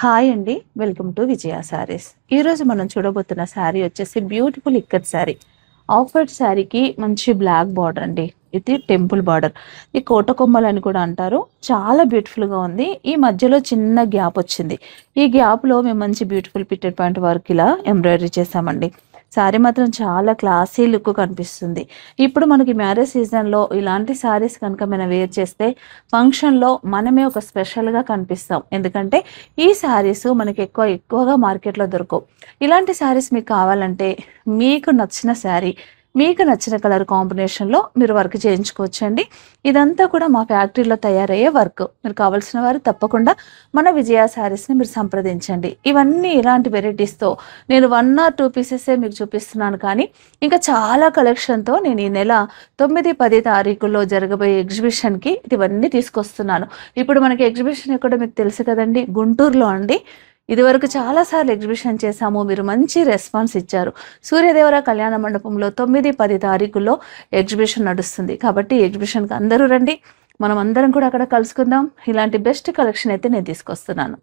Hi అండి. Welcome to విజయ శారీస్. ఈరోజు మనం చూడబోతున్న శారీ వచ్చేసి beautiful ikat sari. Off white శారీకి మంచి బ్లాక్ బార్డర్ అండి. ఇది టెంపుల్ బార్డర్. ఈ కోట కొమ్మలు అని కూడా అంటారు. చాలా బ్యూటిఫుల్గా ఉంది. ఈ మధ్యలో చిన్న గ్యాప్ వచ్చింది. ఈ గ్యాప్లో మేము మంచి బ్యూటిఫుల్ పిట్టెడ్ పాయింట్ వర్క్ ఇలా ఎంబ్రాయిడరీ చేసామండి. శారీ మాత్రం చాలా క్లాసీ లుక్ కనిపిస్తుంది. ఇప్పుడు మనకి మ్యారేజ్ సీజన్లో ఇలాంటి శారీస్ కనుక మనం వేర్ చేస్తే ఫంక్షన్లో మనమే ఒక స్పెషల్గా కనిపిస్తాం. ఎందుకంటే ఈ శారీస్ మనకి ఎక్కువగా మార్కెట్లో దొరకవు. ఇలాంటి శారీస్ మీకు కావాలంటే మీకు నచ్చిన శారీ మీకు నచ్చిన కలర్ కాంబినేషన్లో మీరు వర్క్ చేయించుకోవచ్చండి. ఇదంతా కూడా మా ఫ్యాక్టరీలో తయారయ్యే వర్క్. మీరు కావాల్సిన వారు తప్పకుండా మన విజయ శారీస్ని మీరు సంప్రదించండి. ఇవన్నీ ఇలాంటి వెరైటీస్తో నేను 1 or 2 పీసెసే మీకు చూపిస్తున్నాను, కానీ ఇంకా చాలా కలెక్షన్తో నేను ఈ నెల 9, 10 తారీఖుల్లో జరగబోయే ఎగ్జిబిషన్కి ఇవన్నీ తీసుకొస్తున్నాను. ఇప్పుడు మనకి ఎగ్జిబిషన్ ఎక్కడో మీకు తెలుసు కదండి, గుంటూరులో అండి. ఇదివరకు చాలాసార్లు ఎగ్జిబిషన్ చేశాము. మీరు మంచి రెస్పాన్స్ ఇచ్చారు. సూర్యదేవర కళ్యాణ మండపంలో 9, 10 తారీఖుల్లో ఎగ్జిబిషన్ నడుస్తుంది. కాబట్టి ఎగ్జిబిషన్కి అందరూ రండి. మనం అందరం కూడా అక్కడ కలుసుకుందాం. ఇలాంటి బెస్ట్ కలెక్షన్ అయితే నేను తీసుకొస్తున్నాను.